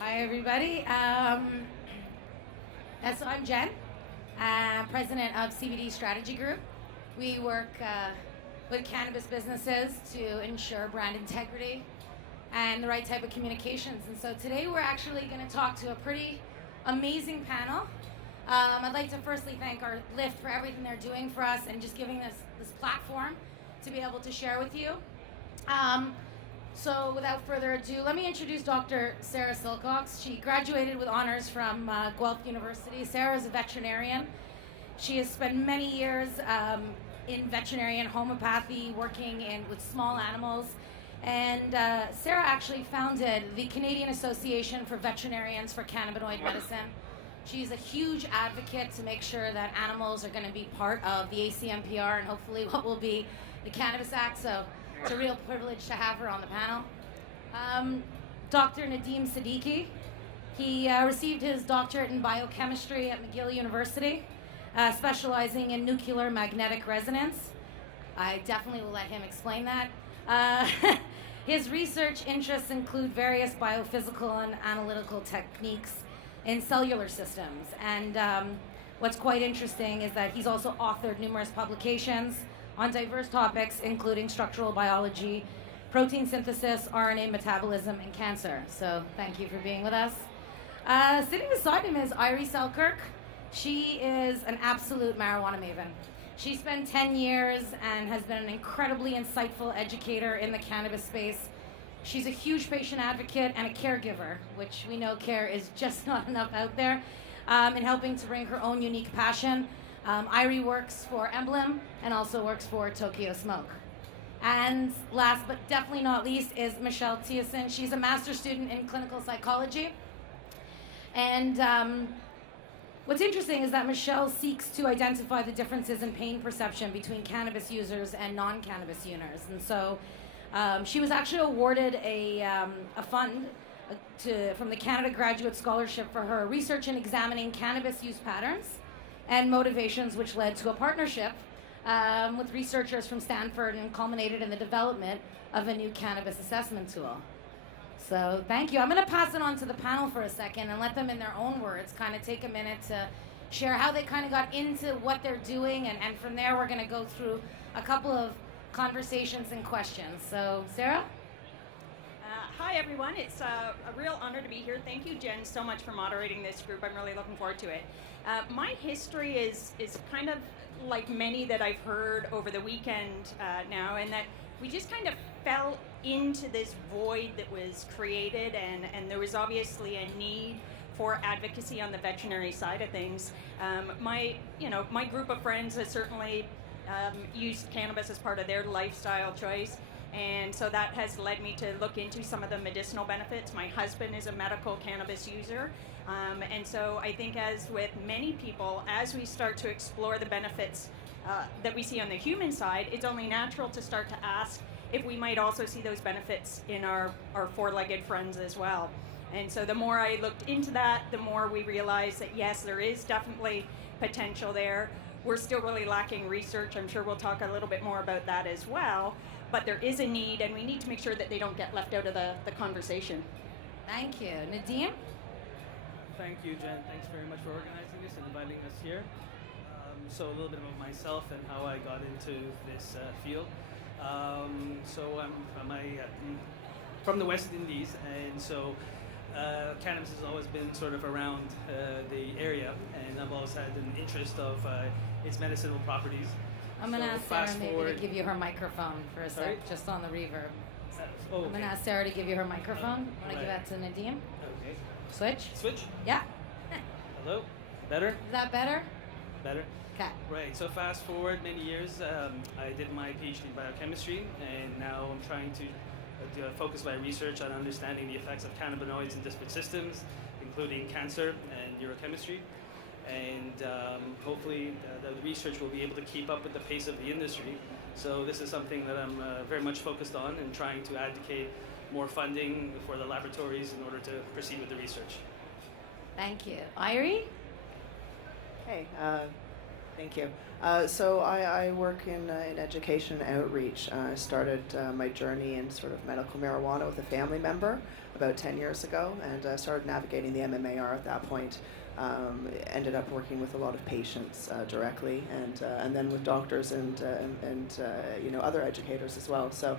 Hi, everybody. So I'm Jen, president of CBD Strategy Group. We work with cannabis businesses to ensure brand integrity and the right type of communications. And so today we're actually going to talk to a pretty amazing panel. I'd like to firstly thank our Lyft for everything they're doing for us and just giving us this platform to be able to share with you. So without further ado, let me introduce Dr. Sarah Silcox. She graduated with honors from Guelph University. Sarah is a veterinarian. She has spent many years in veterinarian homeopathy, working with small animals. And Sarah actually founded the Canadian Association for Veterinarians for Cannabinoid Medicine. She's a huge advocate to make sure that animals are going to be part of the ACMPR and hopefully what will be the Cannabis Act. So it's a real privilege to have her on the panel. Dr. Nadeem Siddiqui, he received his doctorate in biochemistry at McGill University, specializing in nuclear magnetic resonance. I definitely will let him explain that. His research interests include various biophysical and analytical techniques in cellular systems. And what's quite interesting is that he's also authored numerous publications on diverse topics, including structural biology, protein synthesis, RNA metabolism, and cancer. So thank you for being with us. Sitting beside him is Irie Selkirk. She is an absolute marijuana maven. She spent 10 years and has been an incredibly insightful educator in the cannabis space. She's a huge patient advocate and a caregiver, which we know care is just not enough out there, in helping to bring her own unique passion. Irie works for Emblem and also works for Tokyo Smoke. And last but definitely not least is Michelle Theissen. She's a master's student in clinical psychology. And what's interesting is that Michelle seeks to identify the differences in pain perception between cannabis users and non-cannabis users. And so she was actually awarded a fund from the Canada Graduate Scholarship for her research in examining cannabis use patterns and motivations, which led to a partnership with researchers from Stanford and culminated in the development of a new cannabis assessment tool. So thank you. I'm going to pass it on to the panel for a second and let them, in their own words, kind of take a minute to share how they kind of got into what they're doing. And from there, we're going to go through a couple of conversations and questions. So, Sarah? Hi, everyone. It's a real honor to be here. Thank you, Jen, so much for moderating this group. I'm really looking forward to it. My history is kind of like many that I've heard over the weekend now, and that we just kind of fell into this void that was created, and there was obviously a need for advocacy on the veterinary side of things. My group of friends has certainly used cannabis as part of their lifestyle choice. And so that has led me to look into some of the medicinal benefits. My husband is a medical cannabis user. And so I think, as with many people, as we start to explore the benefits that we see on the human side, it's only natural to start to ask if we might also see those benefits in our four-legged friends as well. And so the more I looked into that, the more we realized that, yes, there is definitely potential there. We're still really lacking research. I'm sure we'll talk a little bit more about that as well. But there is a need, and we need to make sure that they don't get left out of the conversation. Thank you. Nadeem? Thank you, Jen. Thanks very much for organizing this and inviting us here. So a little bit about myself and how I got into this field. So I'm from the West Indies, and so cannabis has always been sort of around the area, and I've always had an interest of its medicinal properties. I'm going to So ask Sarah fast maybe forward- to give you her microphone for a Sorry? sec, just on the reverb. Oh, I'm going to ask Sarah to give you her microphone. Want to give that to Nadeem? Okay. Switch? Switch. Yeah. Hello. Better. Is that better? Better. Okay. Right. So fast forward many years. I did my PhD in biochemistry, and now I'm trying to focus my research on understanding the effects of cannabinoids in disparate systems, including cancer and neurochemistry. And hopefully the research will be able to keep up with the pace of the industry. So this is something that I'm very much focused on, and trying to advocate more funding for the laboratories in order to proceed with the research. Thank you. Irie? Hey, thank you. So I work in education and outreach. I started my journey in sort of medical marijuana with a family member. about 10 years ago, and started navigating the MMAR at that point. Ended up working with a lot of patients directly, and then with doctors and other educators as well. So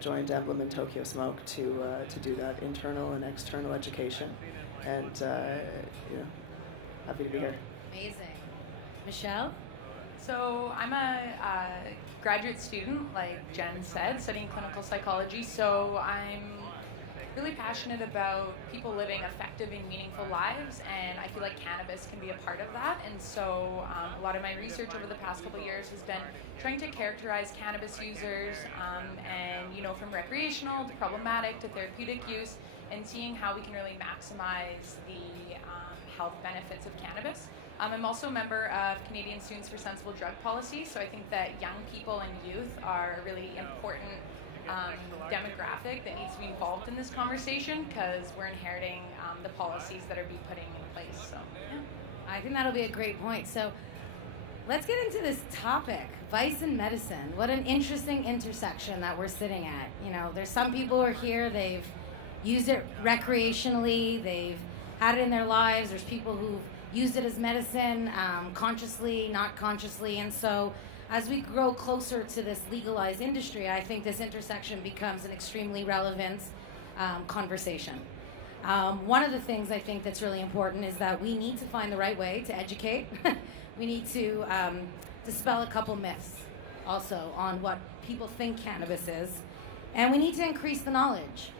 joined Emblem and Tokyo Smoke to do that internal and external education, and happy to be here. Amazing. Michelle? So I'm a graduate student, like Jen said, studying clinical psychology. So I'm really passionate about people living effective and meaningful lives, and I feel like cannabis can be a part of that. And so a lot of my research over the past couple of years has been trying to characterize cannabis users, and from recreational to problematic to therapeutic use, and seeing how we can really maximize the health benefits of cannabis. I'm also a member of Canadian Students for Sensible Drug Policy, so I think that young people and youth are a really important demographic that needs to be involved in this conversation, because we're inheriting the policies that are being put in place. So, yeah. I think that'll be a great point. So let's get into this topic, vice and medicine. What an interesting intersection that we're sitting at. There's some people who are here, they've used it recreationally, they've had it in their lives. There's people who've used it as medicine, consciously, not consciously. And so as we grow closer to this legalized industry, I think this intersection becomes an extremely relevant conversation. One of the things I think that's really important is that we need to find the right way to educate. We need to dispel a couple myths also on what people think cannabis is. And we need to increase the knowledge.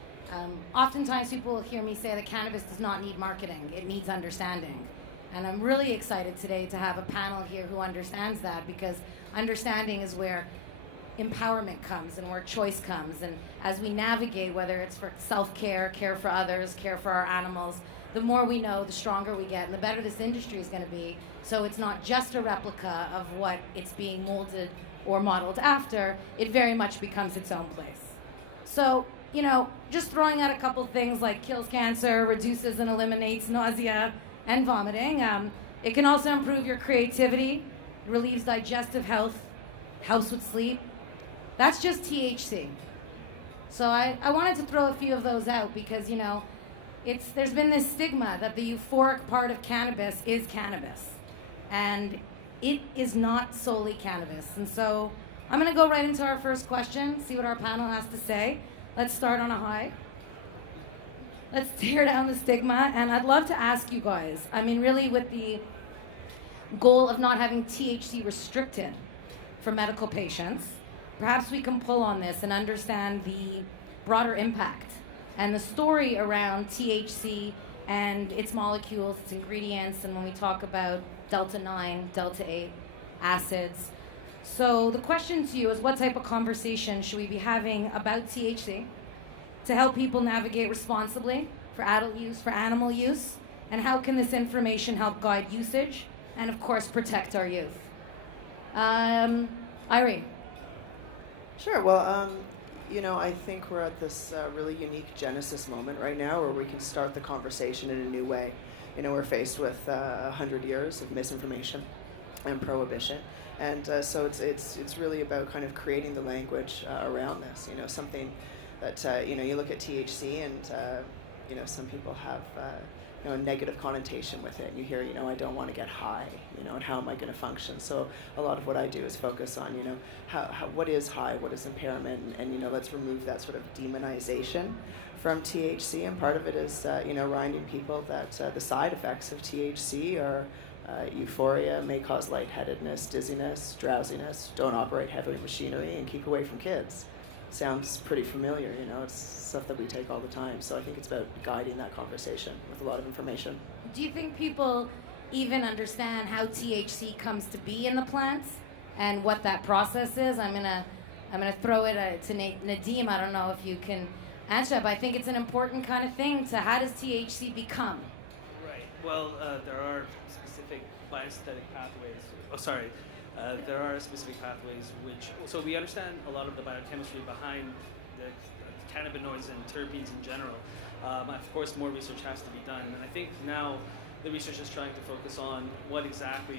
Oftentimes people will hear me say that cannabis does not need marketing, it needs understanding. And I'm really excited today to have a panel here who understands that, because understanding is where empowerment comes and where choice comes. And as we navigate, whether it's for self-care, care for others, care for our animals, the more we know, the stronger we get and the better this industry is going to be. So it's not just a replica of what it's being molded or modeled after, it very much becomes its own place. So, just throwing out a couple things like kills cancer, reduces and eliminates nausea and vomiting. It can also improve your creativity, relieves digestive health, helps with sleep. That's just THC. So I wanted to throw a few of those out because, there's been this stigma that the euphoric part of cannabis is cannabis. And it is not solely cannabis. And so I'm going to go right into our first question, see what our panel has to say. Let's start on a high. Let's tear down the stigma. And I'd love to ask you guys, really with the goal of not having THC restricted for medical patients, perhaps we can pull on this and understand the broader impact and the story around THC and its molecules, its ingredients, and when we talk about delta-9, delta-8 acids. So the question to you is, what type of conversation should we be having about THC to help people navigate responsibly for adult use, for animal use, and how can this information help guide usage and, of course, protect our youth? Irie. Sure. Well, I think we're at this really unique genesis moment right now where we can start the conversation in a new way. We're faced with 100 years of misinformation and prohibition. And so it's really about kind of creating the language around this, something that, you look at THC and, some people have, a negative connotation with it. You hear, I don't want to get high, and how am I going to function? So a lot of what I do is focus on, how what is high, what is impairment, and let's remove that sort of demonization from THC. And part of it is, reminding people that the side effects of THC are euphoria, may cause lightheadedness, dizziness, drowsiness, don't operate heavy machinery, and keep away from kids. Sounds pretty familiar, it's stuff that we take all the time. So I think it's about guiding that conversation with a lot of information. Do you think people even understand how THC comes to be in the plants and what that process is? I'm gonna throw it to Nadeem. I don't know if you can answer that, but I think it's an important kind of thing to how does THC become? Right. Well, there are specific biosynthetic pathways. There are specific pathways so we understand a lot of the biochemistry behind the cannabinoids and terpenes in general. Of course, more research has to be done, and I think now the research is trying to focus on what exactly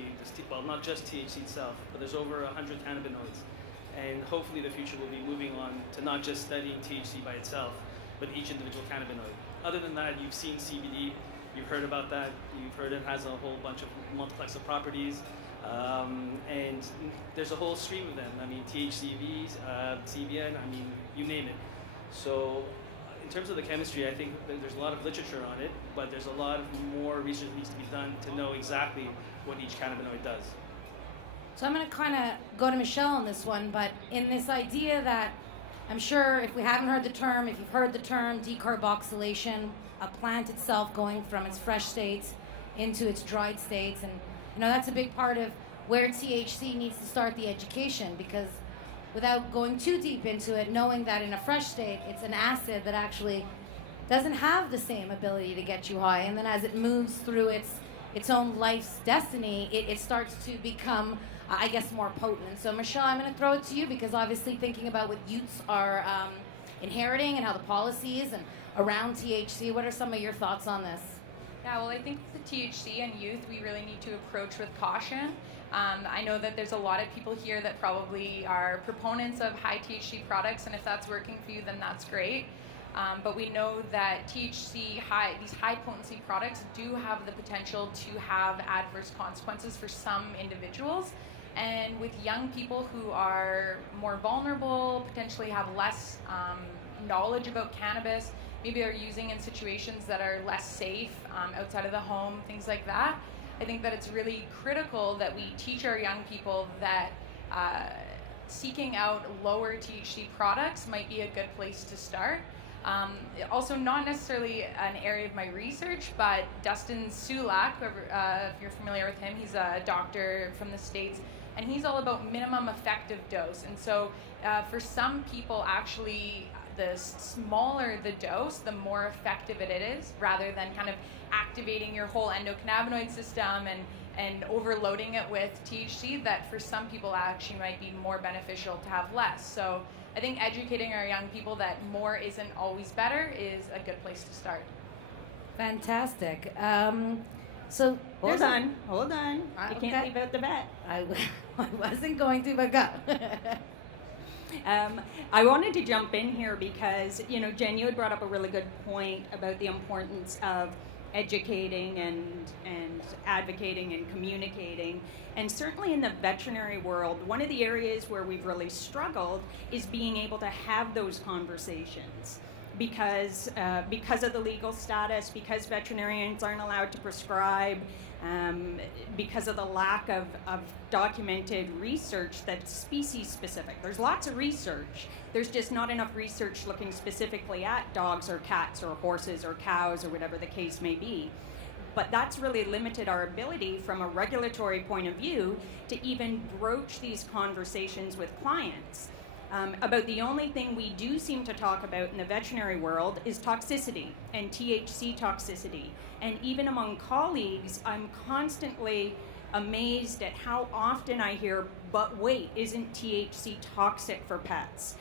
not just THC itself, but there's over 100 cannabinoids, and hopefully the future will be moving on to not just studying THC by itself, but each individual cannabinoid. Other than that, you've seen CBD, you've heard about that, you've heard it has a whole bunch of multiplex of properties, and there's a whole stream of them. I mean, THCVs, CBN, I mean, you name it. So in terms of the chemistry, I think there's a lot of literature on it, but there's a lot of more research that needs to be done to know exactly what each cannabinoid does. So I'm going to kind of go to Michelle on this one, but in this idea that I'm sure if we haven't heard the term, if you've heard the term decarboxylation, a plant itself going from its fresh states into its dried states, and that's a big part of where THC needs to start the education, because without going too deep into it, knowing that in a fresh state, it's an acid that actually doesn't have the same ability to get you high, and then as it moves through its own life's destiny, it starts to become, I guess, more potent. And so, Michelle, I'm going to throw it to you, because obviously thinking about what youths are inheriting and how the policies and around THC, what are some of your thoughts on this? Yeah, well, I think with the THC and youth, we really need to approach with caution. I know that there's a lot of people here that probably are proponents of high THC products, and if that's working for you, then that's great. But we know that THC, these high potency products do have the potential to have adverse consequences for some individuals. And with young people who are more vulnerable, potentially have less knowledge about cannabis, maybe are using in situations that are less safe outside of the home, things like that, I think that it's really critical that we teach our young people that seeking out lower THC products might be a good place to start. Also, not necessarily an area of my research, but Dustin Sulak, if you're familiar with him, he's a doctor from the States, and he's all about minimum effective dose. And so for some people, actually, the smaller the dose, the more effective it is, rather than kind of activating your whole endocannabinoid system and overloading it with THC, that for some people actually might be more beneficial to have less. So I think educating our young people that more isn't always better is a good place to start. Fantastic. So Hold on. You okay. can't leave out the vet. I wasn't going to, but go. I wanted to jump in here because, Jen, you had brought up a really good point about the importance of educating and advocating and communicating. And certainly in the veterinary world, one of the areas where we've really struggled is being able to have those conversations. Because of the legal status, because veterinarians aren't allowed to prescribe, because of the lack of documented research that's species specific. There's lots of research. There's just not enough research looking specifically at dogs or cats or horses or cows or whatever the case may be. But that's really limited our ability from a regulatory point of view to even broach these conversations with clients. About the only thing we do seem to talk about in the veterinary world is toxicity and THC toxicity. And even among colleagues, I'm constantly amazed at how often I hear, but wait, isn't THC toxic for pets?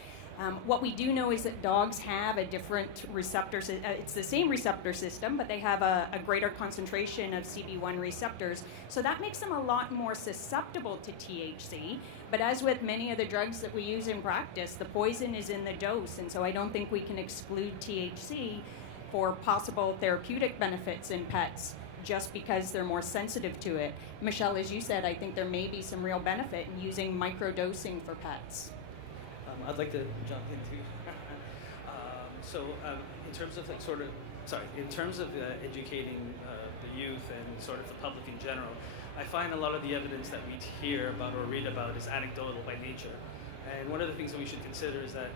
What we do know is that dogs have a different receptor, it's the same receptor system, but they have a greater concentration of CB1 receptors. So that makes them a lot more susceptible to THC. But as with many of the drugs that we use in practice, the poison is in the dose. And so I don't think we can exclude THC for possible therapeutic benefits in pets just because they're more sensitive to it. Michelle, as you said, I think there may be some real benefit in using microdosing for pets. I'd like to jump in too. In terms of educating the youth and sort of the public in general, I find a lot of the evidence that we hear about or read about is anecdotal by nature. And one of the things that we should consider is that,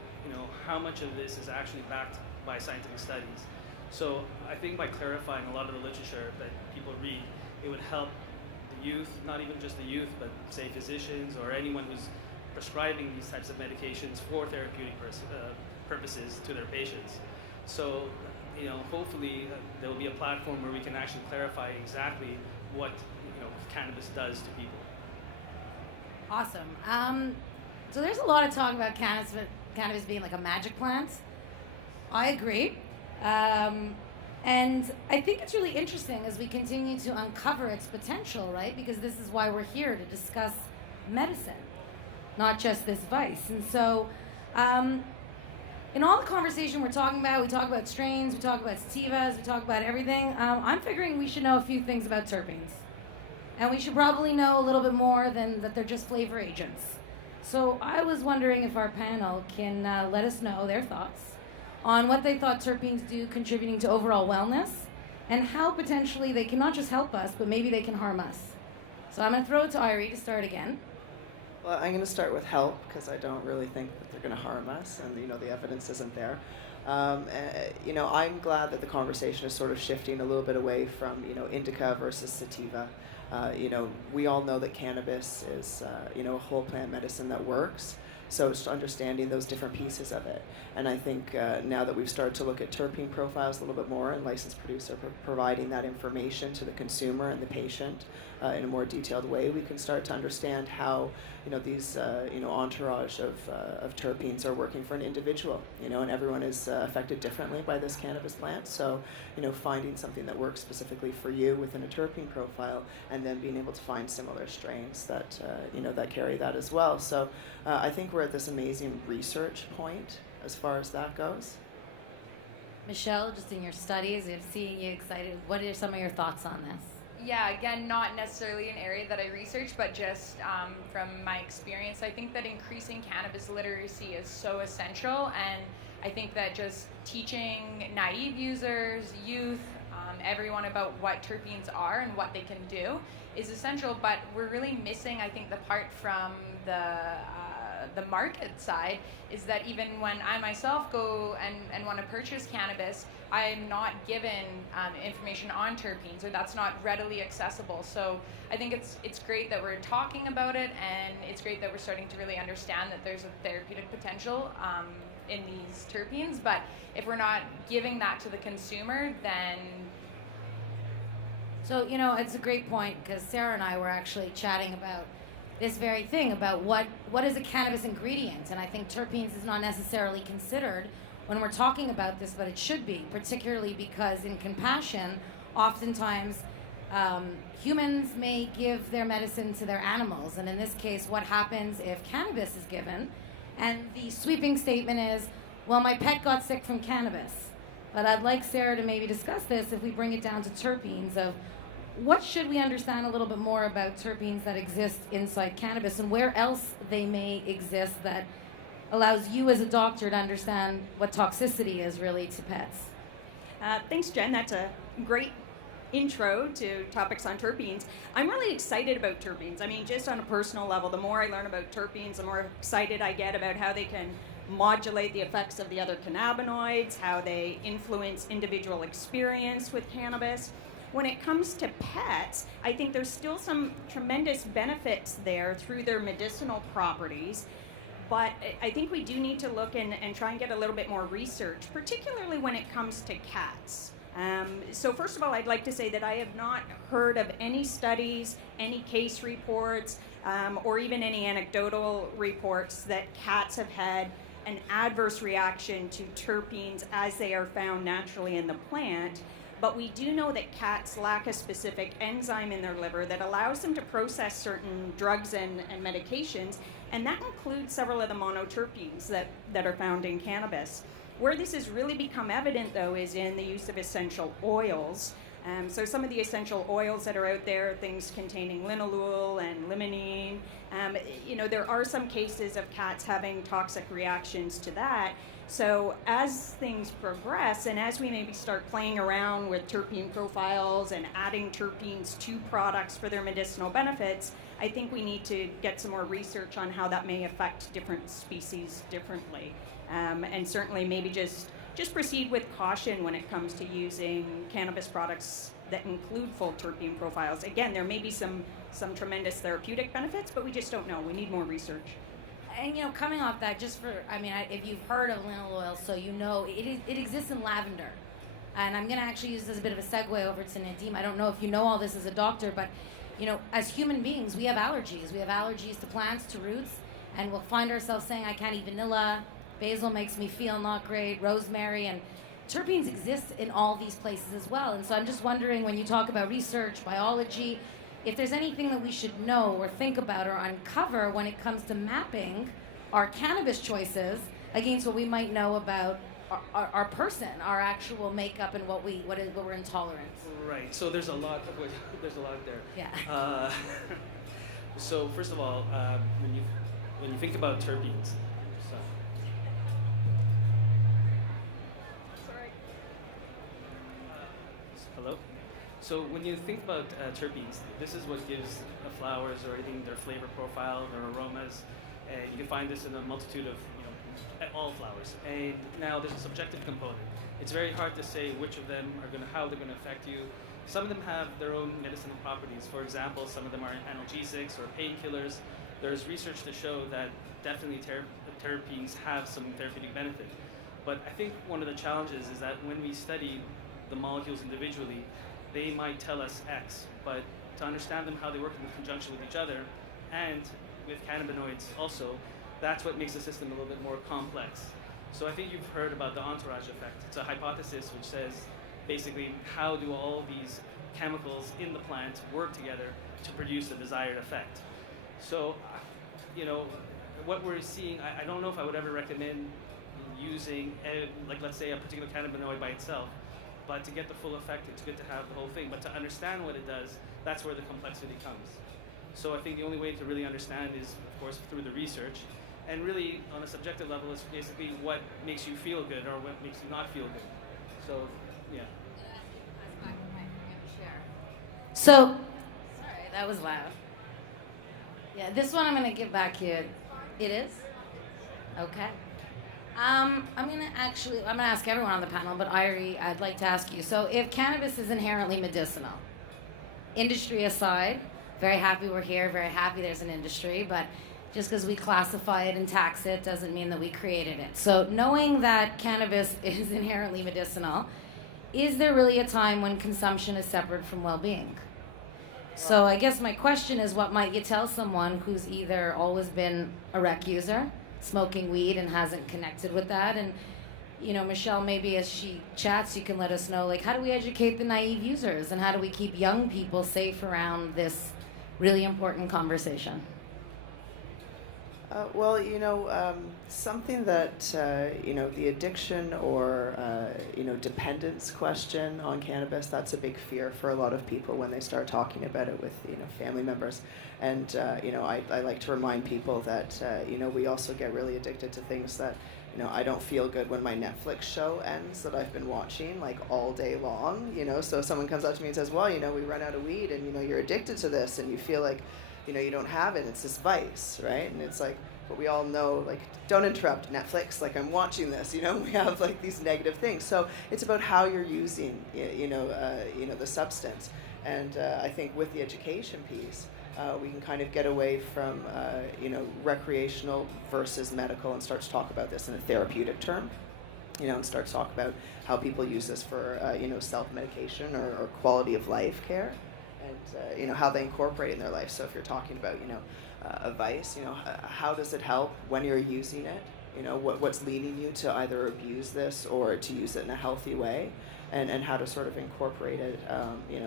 how much of this is actually backed by scientific studies. So I think by clarifying a lot of the literature that people read, it would help the youth, not even just the youth, but say physicians or anyone who's prescribing these types of medications for therapeutic purposes to their patients. So, hopefully there will be a platform where we can actually clarify exactly what cannabis does to people. Awesome. So there's a lot of talk about cannabis being like a magic plant. I agree. And I think it's really interesting as we continue to uncover its potential, right? Because this is why we're here, to discuss medicine, not just this vice. And so in all the conversation we talk about strains, we talk about sativas, we talk about everything. I'm figuring we should know a few things about terpenes. And we should probably know a little bit more than that they're just flavor agents. So I was wondering if our panel can let us know their thoughts on what they thought terpenes do contributing to overall wellness, and how potentially they can not just help us, but maybe they can harm us. So I'm going to throw it to Irie to start again. Well, I'm going to start with help because I don't really think that they're going to harm us, and the evidence isn't there. I'm glad that the conversation is sort of shifting a little bit away from indica versus sativa. We all know that cannabis is a whole plant medicine that works. So it's understanding those different pieces of it. And I think now that we've started to look at terpene profiles a little bit more, and licensed producer providing that information to the consumer and the patient in a more detailed way, we can start to understand how these entourage of terpenes are working for an individual. And everyone is affected differently by this cannabis plant. So finding something that works specifically for you within a terpene profile, and then being able to find similar strains that that carry that as well. So I think we're at this amazing research point as far as that goes. Michelle, just in your studies, I'm seeing you excited. What are some of your thoughts on this? Yeah, again, not necessarily an area that I research, but just from my experience, I think that increasing cannabis literacy is so essential, and I think that just teaching naive users, youth, everyone about what terpenes are and what they can do is essential, but we're really missing, I think, the part from the market side is that even when I myself go and want to purchase cannabis, I'm not given information on terpenes, or that's not readily accessible. So I think it's great that we're talking about it, and it's great that we're starting to really understand that there's a therapeutic potential in these terpenes, but if we're not giving that to the consumer, then... So, it's a great point, because Sarah and I were actually chatting about this very thing, about what is a cannabis ingredient, and I think terpenes is not necessarily considered when we're talking about this, but it should be, particularly because in compassion, oftentimes humans may give their medicine to their animals, and in this case, what happens if cannabis is given, and the sweeping statement is, well, my pet got sick from cannabis. But I'd like Sarah to maybe discuss this if we bring it down to terpenes, of what should we understand a little bit more about terpenes that exist inside cannabis, and where else they may exist that allows you as a doctor to understand what toxicity is really to pets. Thanks, Jen. That's a great intro to topics on terpenes. I'm really excited about terpenes. I mean, just on a personal level, the more I learn about terpenes, the more excited I get about how they can modulate the effects of the other cannabinoids, how they influence individual experience with cannabis. When it comes to pets, I think there's still some tremendous benefits there through their medicinal properties, but I think we do need to look and try and get a little bit more research, particularly when it comes to cats. So first of all, I'd like to say that I have not heard of any studies, any case reports, or even any anecdotal reports that cats have had an adverse reaction to terpenes as they are found naturally in the plant. But we do know that cats lack a specific enzyme in their liver that allows them to process certain drugs and medications, and that includes several of the monoterpenes that are found in cannabis. Where this has really become evident, though, is in the use of essential oils. So some of the essential oils that are out there, things containing linalool and limonene, there are some cases of cats having toxic reactions to that. So as things progress, and as we maybe start playing around with terpene profiles and adding terpenes to products for their medicinal benefits, I think we need to get some more research on how that may affect different species differently. And certainly maybe just proceed with caution when it comes to using cannabis products that include full terpene profiles. Again, there may be some tremendous therapeutic benefits, but we just don't know. We need more research. And coming off that, if you've heard of linalool oil, so it exists in lavender. And I'm going to actually use this as a bit of a segue over to Nadeem. I don't know if you know all this as a doctor, but as human beings, we have allergies. We have allergies to plants, to roots, and we'll find ourselves saying, I can't eat vanilla, basil makes me feel not great, rosemary, and terpenes exist in all these places as well. And so I'm just wondering, when you talk about research, biology, if there's anything that we should know or think about or uncover when it comes to mapping our cannabis choices against what we might know about our person, our actual makeup, and what we're intolerant. Right. So there's a lot of there's a lot there. Yeah. So first of all, when you think about terpenes, so hello. So when you think about terpenes, this is what gives flowers or anything their flavor profile, their aromas, and you can find this in a multitude of all flowers. And now there's a subjective component. It's very hard to say which of them are how they're going to affect you. Some of them have their own medicinal properties. For example, some of them are analgesics or painkillers. There's research to show that definitely terpenes have some therapeutic benefit. But I think one of the challenges is that when we study the molecules individually, they might tell us X, but to understand them, how they work in conjunction with each other, and with cannabinoids also, that's what makes the system a little bit more complex. So I think you've heard about the entourage effect. It's a hypothesis which says basically how do all these chemicals in the plant work together to produce the desired effect. So, what we're seeing, I don't know if I would ever recommend using, like let's say a particular cannabinoid by itself, but to get the full effect, it's good to have the whole thing. But to understand what it does, that's where the complexity comes. So I think the only way to really understand is, of course, through the research. And really, on a subjective level, it's basically what makes you feel good or what makes you not feel good. So, yeah. So, sorry, that was loud. Yeah, this one I'm going to give back here. It is? Okay. I'm going to ask everyone on the panel, but Irie, I'd like to ask you. So if cannabis is inherently medicinal, industry aside, very happy we're here, very happy there's an industry, but just because we classify it and tax it doesn't mean that we created it. So knowing that cannabis is inherently medicinal, is there really a time when consumption is separate from well-being? So I guess my question is, what might you tell someone who's either always been a rec user, smoking weed and hasn't connected with that? And, Michelle, maybe as she chats, you can let us know, how do we educate the naive users, and how do we keep young people safe around this really important conversation? Something that, the addiction or, dependence question on cannabis, that's a big fear for a lot of people when they start talking about it with, family members. And, I like to remind people that, we also get really addicted to things that, I don't feel good when my Netflix show ends that I've been watching all day long, So if someone comes up to me and says, well, we run out of weed and, you're addicted to this and you feel like, you don't have it, it's this vice, right? And it's but we all know, don't interrupt Netflix, I'm watching this, we have these negative things. So it's about how you're using, the substance. And I think with the education piece, we can kind of get away from, recreational versus medical and start to talk about this in a therapeutic term, and start to talk about how people use this for, self-medication or quality of life care. And how they incorporate it in their life. So if you're talking about a vice, how does it help when you're using it? What's leading you to either abuse this or to use it in a healthy way, and how to sort of incorporate it,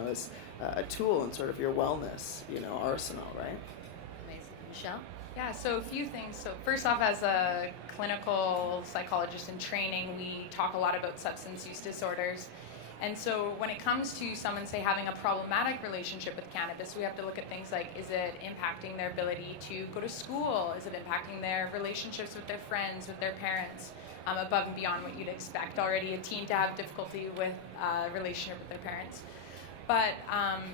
as a tool in sort of your wellness, arsenal, right? Amazing. Michelle? Yeah, so a few things. So first off, as a clinical psychologist in training, we talk a lot about substance use disorders. And so when it comes to someone, say, having a problematic relationship with cannabis, we have to look at things like, is it impacting their ability to go to school? Is it impacting their relationships with their friends, with their parents, above and beyond what you'd expect already a teen to have difficulty with a relationship with their parents? But,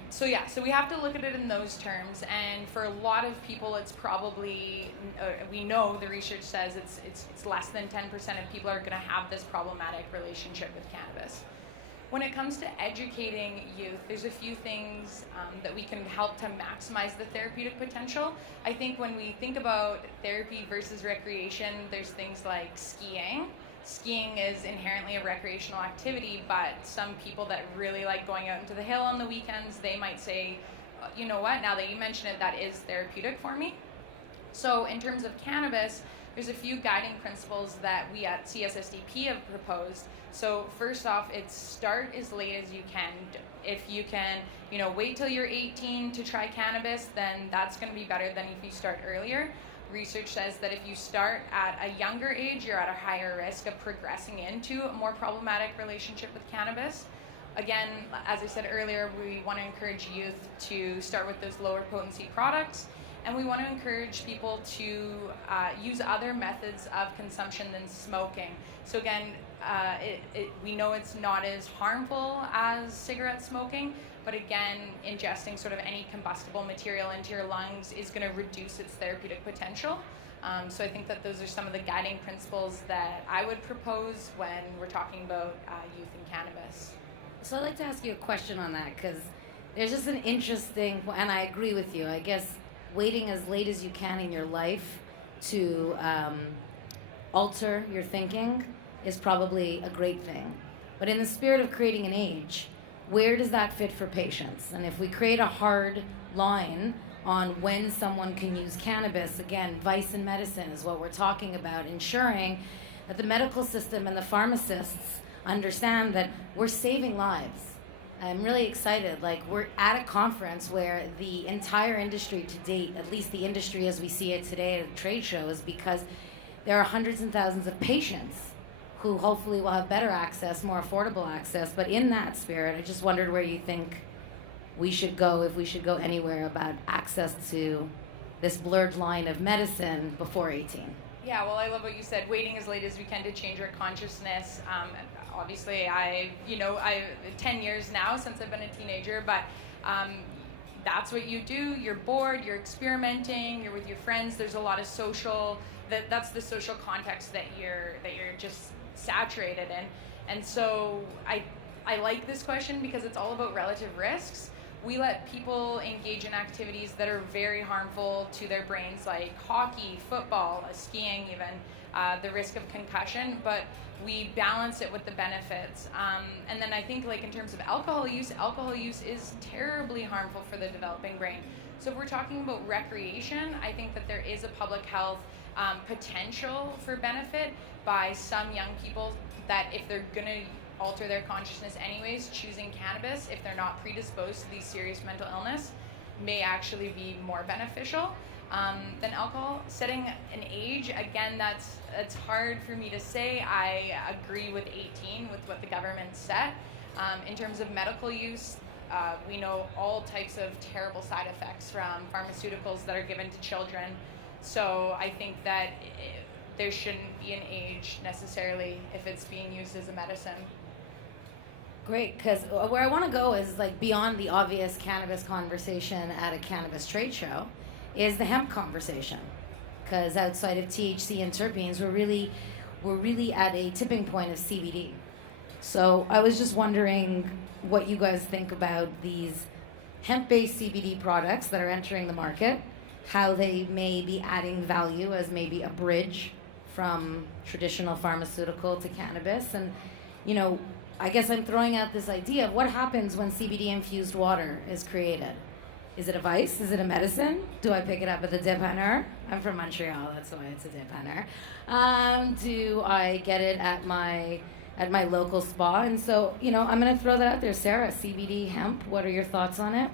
so we have to look at it in those terms. And for a lot of people, it's probably, we know the research says it's less than 10% of people are going to have this problematic relationship with cannabis. When it comes to educating youth, there's a few things that we can help to maximize the therapeutic potential. I think when we think about therapy versus recreation, there's things like skiing. Skiing is inherently a recreational activity, but some people that really like going out into the hill on the weekends, they might say, you know what, now that you mention it, that is therapeutic for me. So in terms of cannabis, there's a few guiding principles that we at CSSDP have proposed. So first off, it's start as late as you can. If you can, wait till you're 18 to try cannabis, then that's going to be better than if you start earlier. research says that if you start at a younger age, you're at a higher risk of progressing into a more problematic relationship with cannabis. Again, as I said earlier, we want to encourage youth to start with those lower potency products, and we want to encourage people to use other methods of consumption than smoking. So again, we know it's not as harmful as cigarette smoking, but again, ingesting sort of any combustible material into your lungs is going to reduce its therapeutic potential. So I think that those are some of the guiding principles that I would propose when we're talking about youth and cannabis. So I'd like to ask you a question on that, because there's just an interesting, and I agree with you, I guess waiting as late as you can in your life to alter your thinking is probably a great thing. But in the spirit of creating an age, where does that fit for patients? And if we create a hard line on when someone can use cannabis, again, vice in medicine is what we're talking about, ensuring that the medical system and the pharmacists understand that we're saving lives. I'm really excited. Like, we're at a conference where the entire industry to date, at least the industry as we see it today at a trade show, is because there are hundreds and thousands of patients who hopefully will have better access, more affordable access. But in that spirit, I just wondered where you think we should go, if we should go anywhere about access to this blurred line of medicine before 18. Yeah, well, I love what you said, waiting as late as we can to change our consciousness. Obviously, I've 10 years now since I've been a teenager, but that's what you do. You're bored, you're experimenting, you're with your friends. There's a lot of that's the social context that you're just saturated in. And so I like this question because it's all about relative risks. We let people engage in activities that are very harmful to their brains, like hockey, football, skiing even, the risk of concussion, but we balance it with the benefits. And then I think, like, in terms of alcohol use is terribly harmful for the developing brain. So if we're talking about recreation, I think that there is a public health potential for benefit by some young people that if they're going to alter their consciousness anyways, choosing cannabis, if they're not predisposed to these serious mental illness, may actually be more beneficial than alcohol. Setting an age, again, it's hard for me to say. I agree with 18, with what the government set. In terms of medical use, we know all types of terrible side effects from pharmaceuticals that are given to children. So I think that there shouldn't be an age necessarily if it's being used as a medicine. Great, because where I want to go is like beyond the obvious cannabis conversation at a cannabis trade show is the hemp conversation. Because outside of THC and terpenes, we're really at a tipping point of CBD. So I was just wondering what you guys think about these hemp-based CBD products that are entering the market, how they may be adding value as maybe a bridge from traditional pharmaceutical to cannabis. And, you know, I guess I'm throwing out this idea of what happens when CBD-infused water is created. Is it a vice? Is it a medicine? Do I pick it up at the dépanneur? I'm from Montreal, that's why it's a dépanneur. Do I get it at my local spa? And so, you know, I'm going to throw that out there. Sarah, CBD hemp, what are your thoughts on it?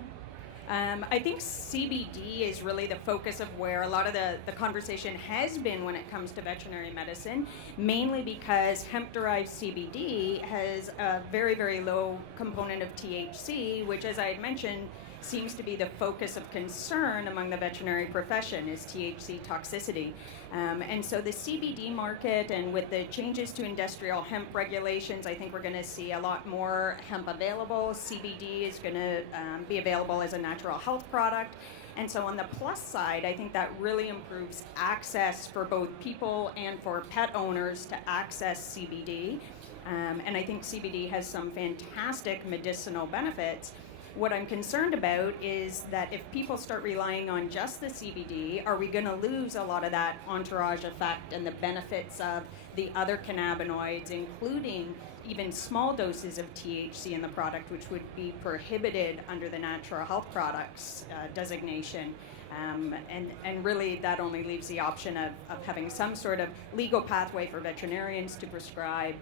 I think CBD is really the focus of where a lot of the conversation has been when it comes to veterinary medicine, mainly because hemp-derived CBD has a very, very low component of THC, which, as I had mentioned, seems to be the focus of concern among the veterinary profession is THC toxicity. And so the CBD market, and with the changes to industrial hemp regulations, I think we're going to see a lot more hemp available. CBD is going to be available as a natural health product. And so on the plus side, I think that really improves access for both people and for pet owners to access CBD. And I think CBD has some fantastic medicinal benefits. What I'm concerned about is that if people start relying on just the CBD, are we going to lose a lot of that entourage effect and the benefits of the other cannabinoids, including even small doses of THC in the product, which would be prohibited under the natural health products designation? And really that only leaves the option of having some sort of legal pathway for veterinarians to prescribe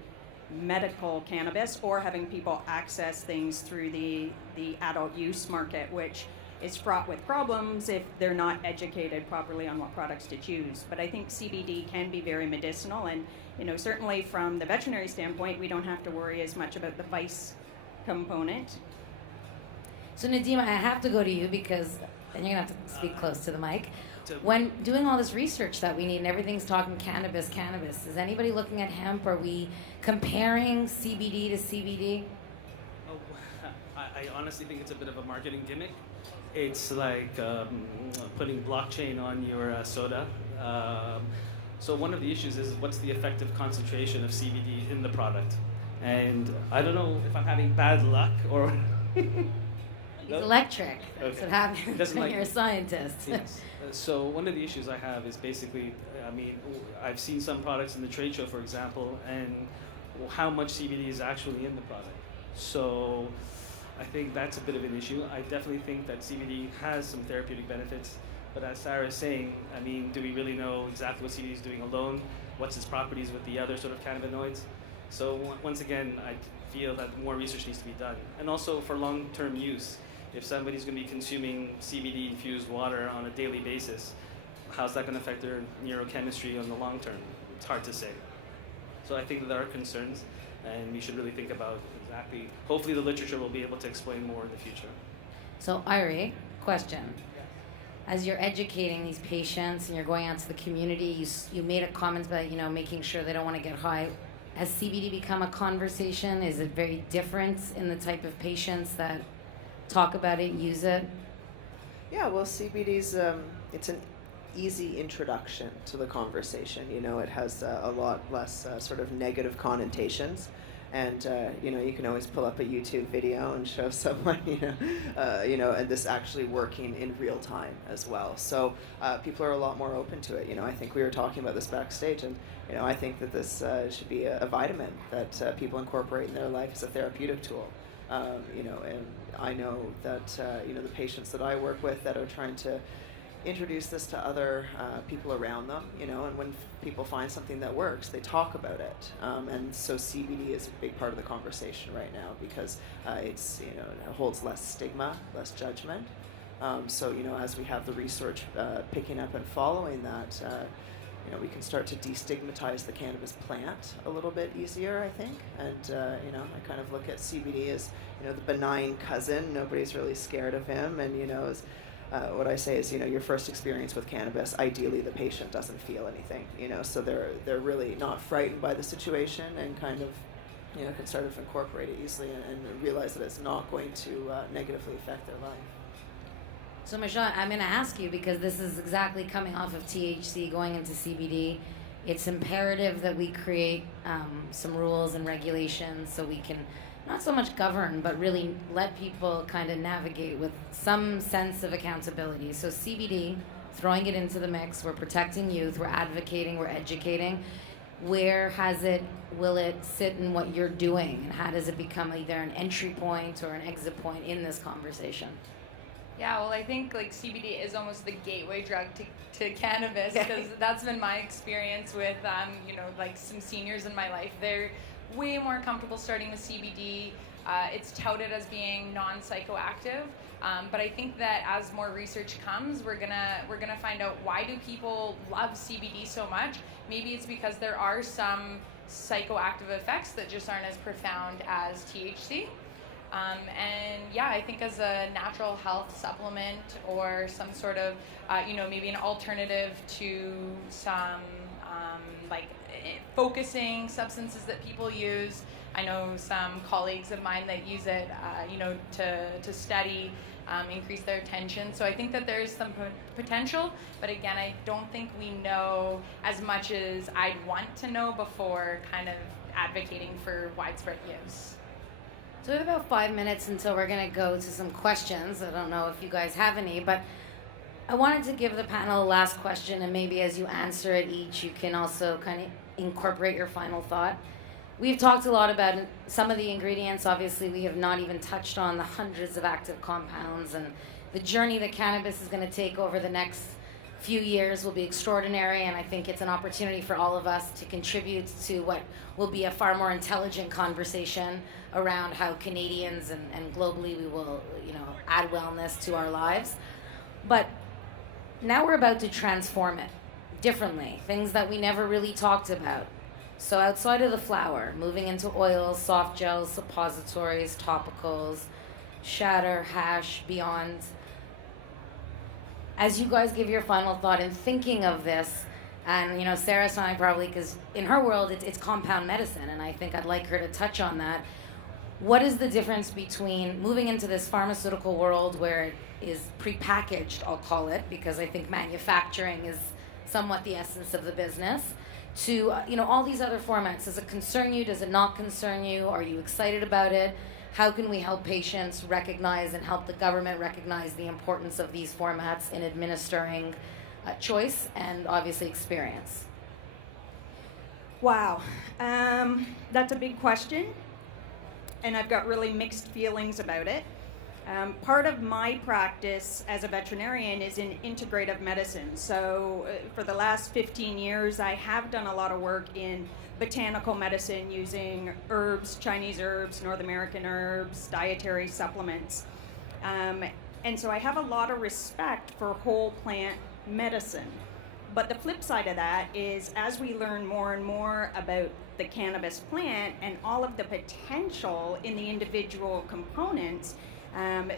medical cannabis, or having people access things through the adult use market, which is fraught with problems if they're not educated properly on what products to choose. But I think CBD can be very medicinal, and certainly from the veterinary standpoint, we don't have to worry as much about the vice component. So Nadeem, I have to go to you because, and you're gonna have to speak close to the mic. When doing all this research that we need and everything's talking cannabis, is anybody looking at hemp? Are we comparing CBD to CBD? Oh, I honestly think it's a bit of a marketing gimmick. It's like putting blockchain on your soda. So one of the issues is what's the effective concentration of CBD in the product? And I don't know if I'm having bad luck or... It's electric. That's Okay. what happens Doesn't when like- you're a scientist. Yes. So one of the issues I have is basically, I've seen some products in the trade show, for example, and how much CBD is actually in the product. So I think that's a bit of an issue. I definitely think that CBD has some therapeutic benefits, but as Sarah is saying, do we really know exactly what CBD is doing alone? What's its properties with the other sort of cannabinoids? So once again, I feel that more research needs to be done. And also for long-term use. If somebody's going to be consuming CBD-infused water on a daily basis, how's that going to affect their neurochemistry on the long term? It's hard to say. So I think that there are concerns, and we should really think about exactly. Hopefully, the literature will be able to explain more in the future. So, Irie, question. As you're educating these patients and you're going out to the community, you made a comment about making sure they don't want to get high. Has CBD become a conversation? Is it very different in the type of patients that talk about it, use it? Yeah, well, CBD's it's an easy introduction to the conversation. It has a lot less sort of negative connotations, and you can always pull up a YouTube video and show someone and this actually working in real time as well. So people are a lot more open to it. I think we were talking about this backstage, and I think that this should be a vitamin that people incorporate in their life as a therapeutic tool. And I know that the patients that I work with that are trying to introduce this to other people around them, and when people find something that works, they talk about it. And so CBD is a big part of the conversation right now because it's it holds less stigma, less judgment. So as we have the research picking up and following that. We can start to destigmatize the cannabis plant a little bit easier, I think. And, I kind of look at CBD as, the benign cousin. Nobody's really scared of him. And, what I say is, your first experience with cannabis, ideally the patient doesn't feel anything, so they're really not frightened by the situation and kind of, can start to incorporate it easily and realize that it's not going to negatively affect their life. So Michelle, I'm going to ask you because this is exactly coming off of THC going into CBD. It's imperative that we create some rules and regulations so we can not so much govern, but really let people kind of navigate with some sense of accountability. So CBD, throwing it into the mix, we're protecting youth, we're advocating, we're educating. Where will it sit in what you're doing, and how does it become either an entry point or an exit point in this conversation? Yeah, well, I think CBD is almost the gateway drug to cannabis because that's been my experience with, some seniors in my life. They're way more comfortable starting with CBD. It's touted as being non-psychoactive, but I think that as more research comes, we're gonna find out why do people love CBD so much. Maybe it's because there are some psychoactive effects that just aren't as profound as THC. I think as a natural health supplement or some sort of, maybe an alternative to some focusing substances that people use. I know some colleagues of mine that use it, to study, increase their attention. So I think that there's some potential, but again, I don't think we know as much as I'd want to know before kind of advocating for widespread use. So we have about 5 minutes until we're going to go to some questions. I don't know if you guys have any, but I wanted to give the panel a last question, and maybe as you answer it each, you can also kind of incorporate your final thought. We've talked a lot about some of the ingredients. Obviously, we have not even touched on the hundreds of active compounds and the journey that cannabis is going to take over the next few years will be extraordinary, and I think it's an opportunity for all of us to contribute to what will be a far more intelligent conversation around how Canadians and globally we will, add wellness to our lives. But now we're about to transform it differently, things that we never really talked about. So outside of the flower, moving into oils, soft gels, suppositories, topicals, shatter, hash, beyond. As you guys give your final thought in thinking of this, and Sarah's fine probably, because in her world it's compound medicine, and I think I'd like her to touch on that. What is the difference between moving into this pharmaceutical world where it is prepackaged, I'll call it, because I think manufacturing is somewhat the essence of the business, to all these other formats? Does it concern you? Does it not concern you? Are you excited about it? How can we help patients recognize and help the government recognize the importance of these formats in administering choice and obviously experience? Wow, that's a big question, and I've got really mixed feelings about it. Part of my practice as a veterinarian is in integrative medicine. So for the last 15 years, I have done a lot of work in botanical medicine using herbs, Chinese herbs, North American herbs, dietary supplements. And so I have a lot of respect for whole plant medicine. But the flip side of that is, as we learn more and more about the cannabis plant and all of the potential in the individual components,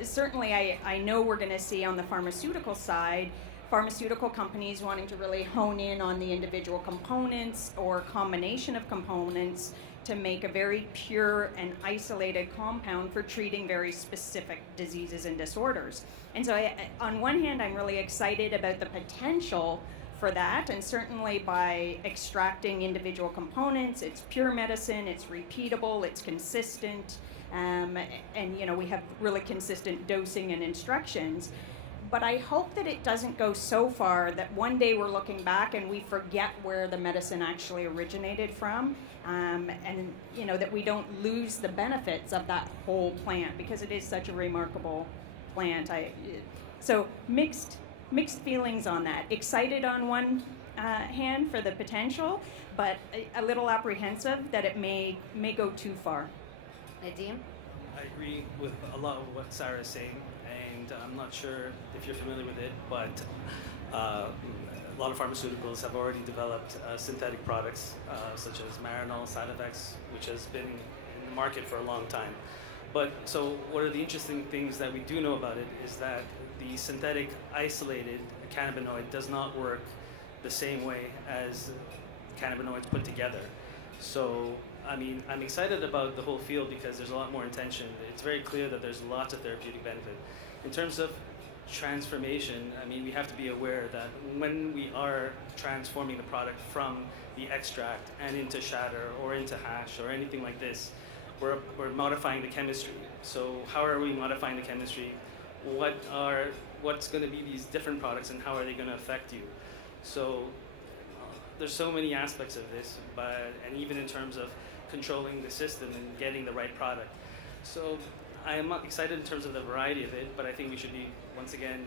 certainly I know we're going to see on the pharmaceutical side, pharmaceutical companies wanting to really hone in on the individual components or combination of components to make a very pure and isolated compound for treating very specific diseases and disorders. And so on one hand, I'm really excited about the potential for that, and certainly by extracting individual components, it's pure medicine, it's repeatable, it's consistent, and we have really consistent dosing and instructions. But I hope that it doesn't go so far that one day we're looking back and we forget where the medicine actually originated from, and that we don't lose the benefits of that whole plant, because it is such a remarkable plant. So mixed feelings on that. Excited on one hand for the potential, but a little apprehensive that it may go too far. Nadeem? I agree with a lot of what Sarah is saying, and I'm not sure if you're familiar with it, but a lot of pharmaceuticals have already developed synthetic products such as Marinol, Sativex, which has been in the market for a long time. But so one of the interesting things that we do know about it is that the synthetic isolated cannabinoid does not work the same way as cannabinoids put together. So I'm excited about the whole field because there's a lot more intention. It's very clear that there's lots of therapeutic benefit. In terms of transformation, we have to be aware that when we are transforming the product from the extract and into shatter or into hash or anything like this, we're modifying the chemistry. So how are we modifying the chemistry? What's going to be these different products and how are they going to affect you? So there's so many aspects of this, and even in terms of controlling the system and getting the right product. So I am excited in terms of the variety of it, but I think we should be, once again,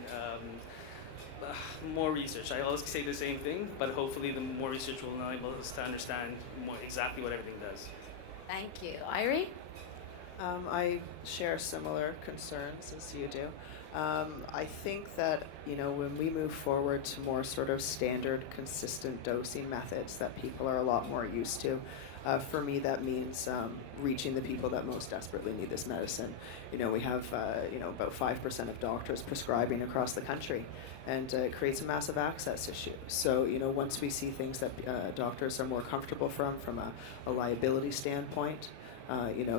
more research. I always say the same thing, but hopefully the more research will enable us to understand more exactly what everything does. Thank you. Irie? I share similar concerns as you do. I think that, when we move forward to more sort of standard, consistent dosing methods that people are a lot more used to, for me that means reaching the people that most desperately need this medicine. We have, about 5% of doctors prescribing across the country, and it creates a massive access issue. So, once we see things that doctors are more comfortable from a liability standpoint,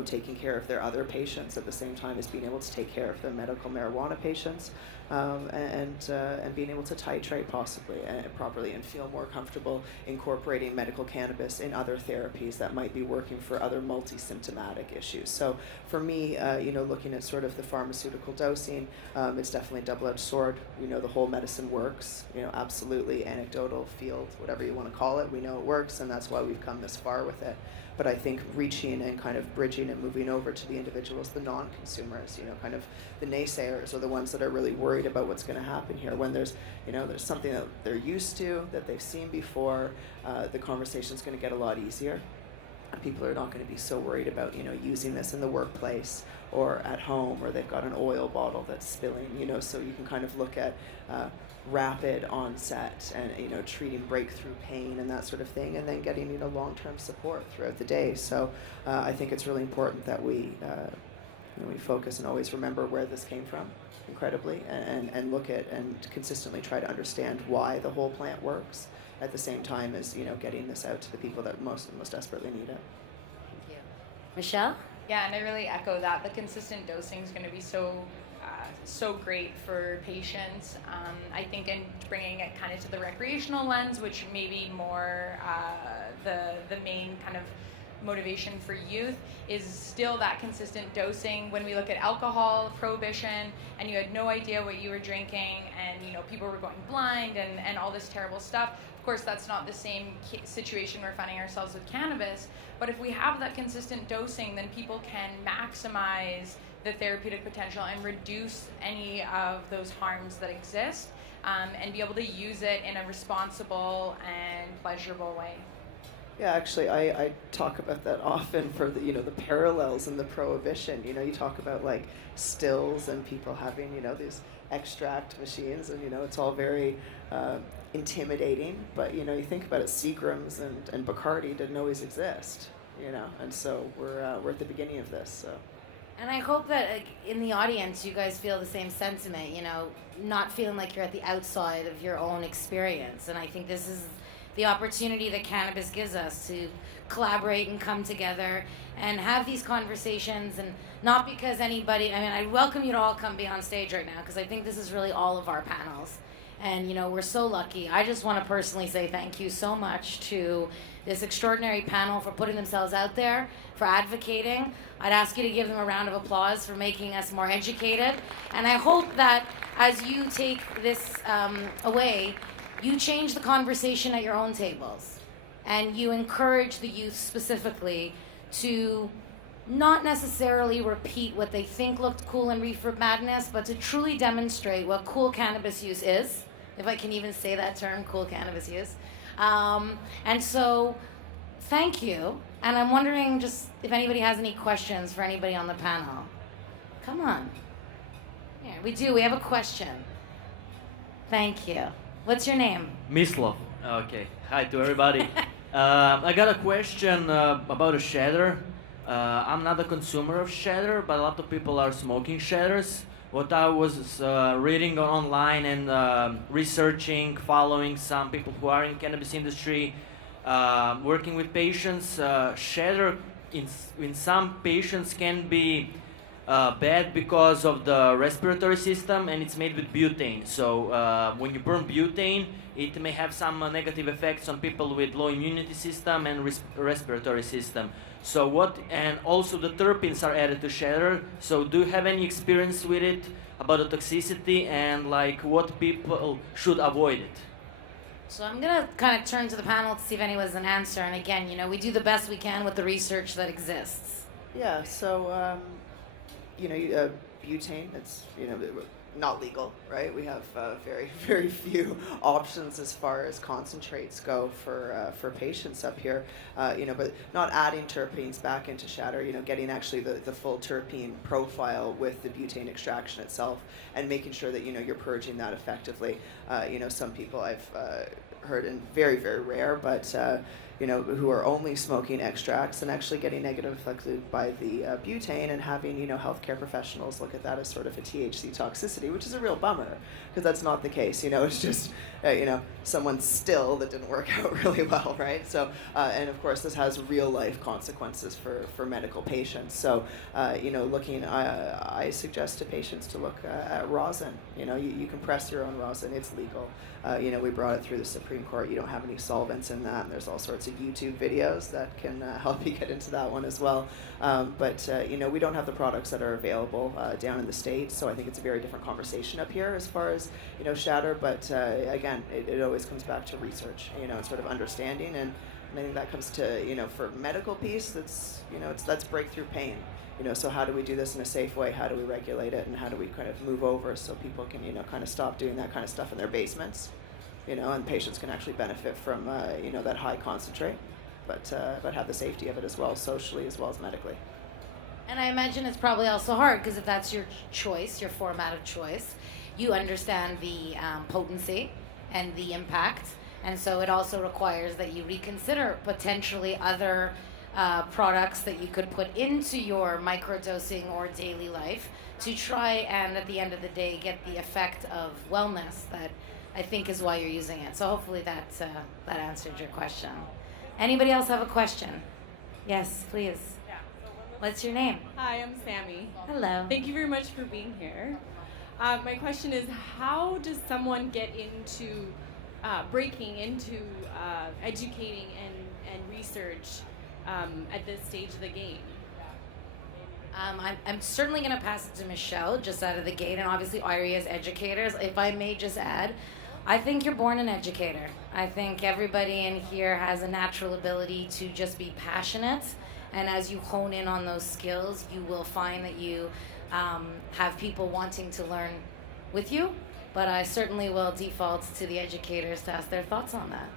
taking care of their other patients at the same time as being able to take care of their medical marijuana patients, and being able to titrate possibly properly and feel more comfortable incorporating medical cannabis in other therapies that might be working for other multi-symptomatic issues. So for me, looking at sort of the pharmaceutical dosing, it's definitely a double-edged sword. The whole medicine works, absolutely anecdotal field, whatever you want to call it. We know it works, and that's why we've come this far with it. but I think reaching and kind of bridging and moving over to the individuals, the non-consumers, kind of the naysayers, are the ones that are really worried about what's going to happen here. When there's something that they're used to, that they've seen before, the conversation's going to get a lot easier. People are not going to be so worried about using this in the workplace or at home, or they've got an oil bottle that's spilling. So you can kind of look at rapid onset and treating breakthrough pain and that sort of thing, and then getting long-term support throughout the day. So I think it's really important that we focus and always remember where this came from, incredibly, and look at and consistently try to understand why the whole plant works, at the same time as getting this out to the people that most desperately need it. Thank you. Michelle? Yeah, and I really echo that. The consistent dosing is going to be so great for patients. I think in bringing it kind of to the recreational lens, which may be more the main kind of motivation for youth, is still that consistent dosing. When we look at alcohol prohibition and you had no idea what you were drinking, and people were going blind and all this terrible stuff, of course that's not the same situation we're finding ourselves with cannabis. But if we have that consistent dosing, then people can maximize the therapeutic potential and reduce any of those harms that exist, and be able to use it in a responsible and pleasurable way. Yeah, actually, I talk about that often for the the parallels in the prohibition. You talk about like stills and people having these extract machines, and it's all very intimidating. But you think about it, Seagrams and Bacardi didn't always exist. And so we're at the beginning of this. So. And I hope that in the audience you guys feel the same sentiment, not feeling like you're at the outside of your own experience. And I think this is the opportunity that cannabis gives us to collaborate and come together and have these conversations. And not because anybody, I welcome you to all come be on stage right now, because I think this is really all of our panels. And, we're so lucky. I just want to personally say thank you so much to this extraordinary panel for putting themselves out there, for advocating. I'd ask you to give them a round of applause for making us more educated. And I hope that as you take this away, you change the conversation at your own tables. And you encourage the youth specifically to not necessarily repeat what they think looked cool in Reefer Madness, but to truly demonstrate what cool cannabis use is, if I can even say that term, cool cannabis use. And so, thank you. And I'm wondering just if anybody has any questions for anybody on the panel. Come on. Here, we do. We have a question. Thank you. What's your name? Mislav. Okay. Hi to everybody. I got a question about a shatter. I'm not a consumer of shatter, but a lot of people are smoking shatters. What I was reading online and researching, following some people who are in cannabis industry, working with patients, shatter in some patients can be bad because of the respiratory system, and it's made with butane. So when you burn butane, it may have some negative effects on people with low immunity system and respiratory system. So and also the terpenes are added to shatter. So do you have any experience with it, about the toxicity, and like what people should avoid it? So I'm going to kind of turn to the panel to see if anyone has an answer. And again, we do the best we can with the research that exists. Yeah, so, butane, it's, not legal, right? We have very, very few options as far as concentrates go for patients up here, but not adding terpenes back into shatter, getting actually the full terpene profile with the butane extraction itself, and making sure that, you're purging that effectively. Some people I've heard, and very, very rare, but who are only smoking extracts and actually getting negatively affected by the butane, and having healthcare professionals look at that as sort of a THC toxicity, which is a real bummer, because that's not the case. It's just someone's still that didn't work out really well, right? So and of course this has real life consequences for medical patients. So looking, I suggest to patients to look at rosin. You can press your own rosin. It's legal. We brought it through the Supreme Court. You don't have any solvents in that, and there's all sorts of YouTube videos that can help you get into that one as well. But we don't have the products that are available down in the States, so I think it's a very different conversation up here as far as shatter. But again, it always comes back to research, and sort of understanding. And And I think that comes to, for medical piece, that's breakthrough pain. So how do we do this in a safe way? How do we regulate it? And how do we kind of move over so people can, kind of stop doing that kind of stuff in their basements, and patients can actually benefit from, that high concentrate, but have the safety of it as well, socially as well as medically. And I imagine it's probably also hard because if that's your choice, your format of choice, you understand the potency and the impact. And so it also requires that you reconsider potentially other products that you could put into your microdosing or daily life to try and at the end of the day get the effect of wellness that I think is why you're using it. So hopefully that answered your question. Anybody else have a question? Yes, please. What's your name? Hi, I'm Sammy. Hello. Thank you very much for being here. My question is, how does someone get into breaking into educating and research at this stage of the game? I'm certainly going to pass it to Michelle just out of the gate, and obviously Irie as educators. If I may just add, I think you're born an educator. I think everybody in here has a natural ability to just be passionate, and as you hone in on those skills, you will find that you have people wanting to learn with you, but I certainly will default to the educators to ask their thoughts on that.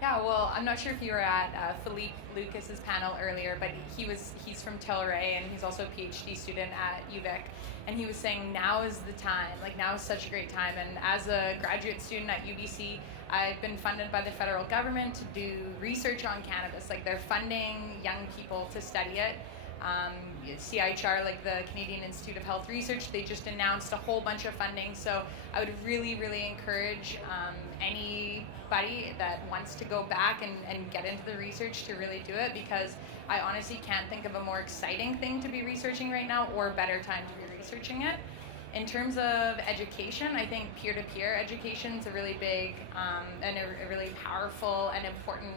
Yeah, well, I'm not sure if you were at Philippe Lucas's panel earlier, but he's from Tilray, and he's also a PhD student at UVic, and he was saying now is the time, like now is such a great time. And as a graduate student at UBC, I've been funded by the federal government to do research on cannabis. Like they're funding young people to study it. CIHR, like the Canadian Institute of Health Research, they just announced a whole bunch of funding. So I would really, really encourage anybody that wants to go back and get into the research to really do it, because I honestly can't think of a more exciting thing to be researching right now or a better time to be researching it. In terms of education, I think peer-to-peer education is a really big and a really powerful and important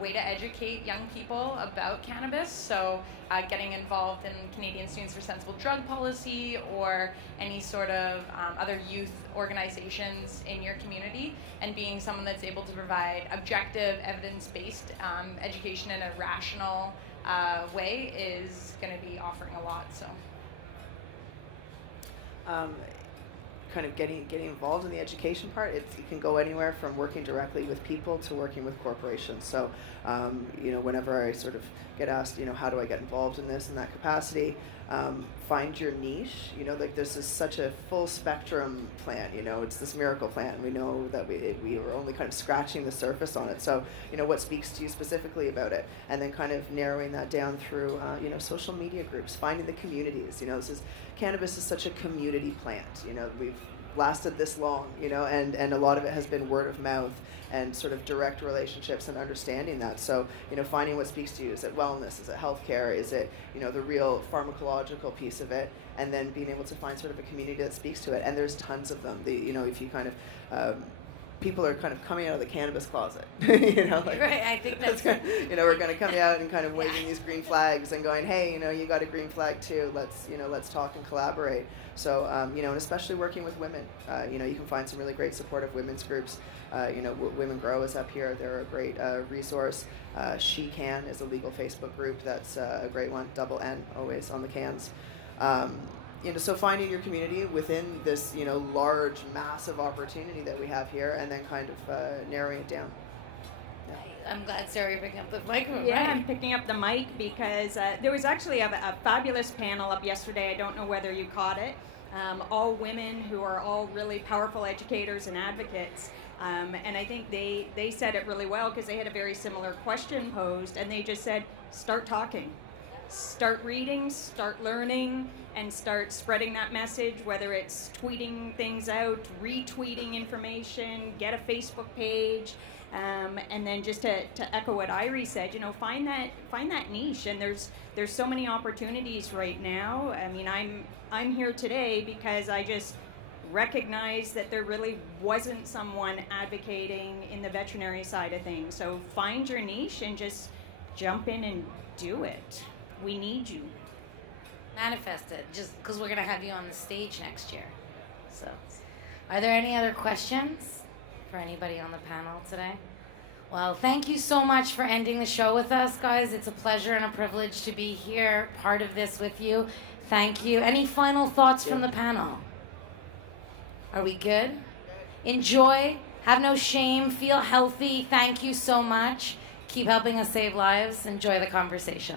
way to educate young people about cannabis. So getting involved in Canadian Students for Sensible Drug Policy or any sort of other youth organizations in your community, and being someone that's able to provide objective, evidence-based education in a rational way is going to be offering a lot. So. Kind of getting involved in the education part, it can go anywhere from working directly with people to working with corporations. So, whenever I sort of get asked, how do I get involved in this in that capacity, find your niche. Like this is such a full spectrum plant. It's this miracle plant. We know that we were only kind of scratching the surface on it. So, what speaks to you specifically about it, and then kind of narrowing that down through, social media groups, finding the communities. Cannabis is such a community plant. We've lasted this long, and a lot of it has been word of mouth and sort of direct relationships and understanding that. So, finding what speaks to you. Is it wellness? Is it healthcare? Is it, the real pharmacological piece of it? And then being able to find sort of a community that speaks to it. And there's tons of them. If you kind of, people are kind of coming out of the cannabis closet, Right, I think that's we're going to come out and kind of waving these green flags and going, hey, you got a green flag too. Let's talk and collaborate. So, and especially working with women, you can find some really great supportive women's groups. Women Grow is up here. They're a great resource. She Can is a legal Facebook group. That's a great one. Double N always on the cans. So finding your community within this, large, massive opportunity that we have here, and then kind of narrowing it down. Yeah. I'm glad, Sarah, you're picking up the microphone. Yeah, Right. I'm picking up the mic because there was actually a fabulous panel up yesterday. I don't know whether you caught it. All women who are all really powerful educators and advocates. And I think they said it really well because they had a very similar question posed, and they just said, start talking. Start reading, start learning, and start spreading that message, whether it's tweeting things out, retweeting information, get a Facebook page, and then just to echo what Irie said, find that niche. And there's so many opportunities right now. I mean, I'm here today because I just recognize that there really wasn't someone advocating in the veterinary side of things. So find your niche and just jump in and do it. We need you. Manifest it, just because we're going to have you on the stage next year. So, are there any other questions for anybody on the panel today? Well, thank you so much for ending the show with us, guys. It's a pleasure and a privilege to be here, part of this with you. Thank you. Any final thoughts from the panel? Are we good? Enjoy. Have no shame. Feel healthy. Thank you so much. Keep helping us save lives. Enjoy the conversation.